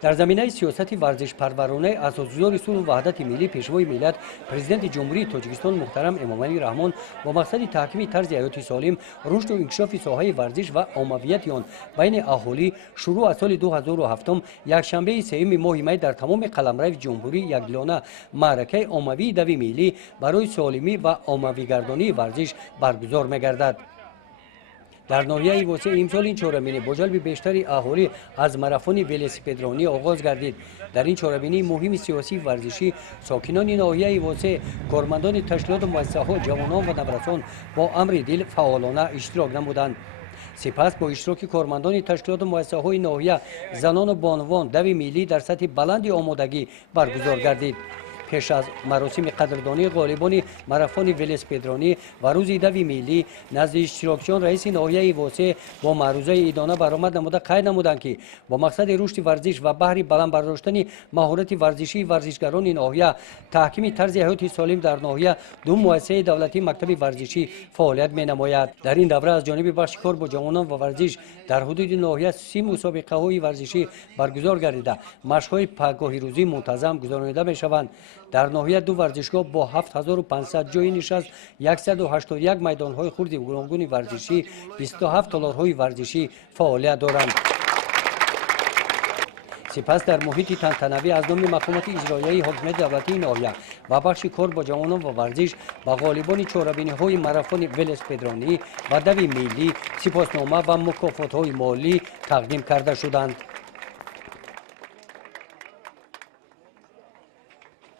در زمینه سیاست ورزش پرورانه اساسگزار صلح و وحدت ملی پیشوای ملت پرزیدنت جمهوری تاجیکستان محترم امامعلی رحمان با مقصد تحکیم طرز حیات سالم رشد و انکشاف ساحه ورزش و عمومیت آن بین اهالی شروع از سال 2007 یکشنبه سوم ماه می در تمام قلمرو جمهوری یکدلانه معرکه عمومی دوی ملی برای سالمی و عمومی‌گردانی ورزش برگزار می‌گردد. در ناحیه واسه امسال این چهارمین با جلب بیشتری اهالی از ماراتون ولسپیدرانی آغاز گردید. در این چهارمین مهم سیاسی ورزشی ساکنان ناحیه واسه کارمندان تشکیلات مؤسسه‌ها جوانان و نوجوانان با امر دل فعالانه اشتراک نمودند. سپس با اشتراک کارمندان تشکیلات مؤسسه‌های ناحیه زنان و بانوان دوی ملی در سطح بلند آمادگی برگزار گردید. پیش از مراسم قدردانی غالبان ماراتون ولسپیدرانی و روز دوی ملی نزد اشتراکچیان رئیس ناحیه واسع با معروضه ادانه برآمد نموده قید نمودند که با مقصد رشد ورزش و بهره بلند برداشتن مهارت ورزشی ورزشکاران ناحیه تحکیم طرز حیات سالم در ناحیه دو مؤسسه دولتی مکتب ورزشی فعالیت می‌نماید. در این دوره از جانب بخش کار با جوانان و ورزش در حدود ناحیه 30 مسابقه‌های ورزشی برگزار گردیده مشق‌های پگاهی روزی منتظم گزارانیده می‌شوند. در ناحیه دو ورزشگاه با 7500 جای نشست 181 میدان‌های خرد و گوناگون ورزشی 27 تالارهای ورزشی فعالیت دارند. سپس در محیط تنتنوی از نام مقامات اجرایی حاکمیت دولتی ناحیه و بخش کار با جوانان و ورزش با غالبان چهارمین‌های ماراتون ولسپیدرانی و دوی ملی سپاسنامه و مکافات‌های مالی تقدیم کرده شدند.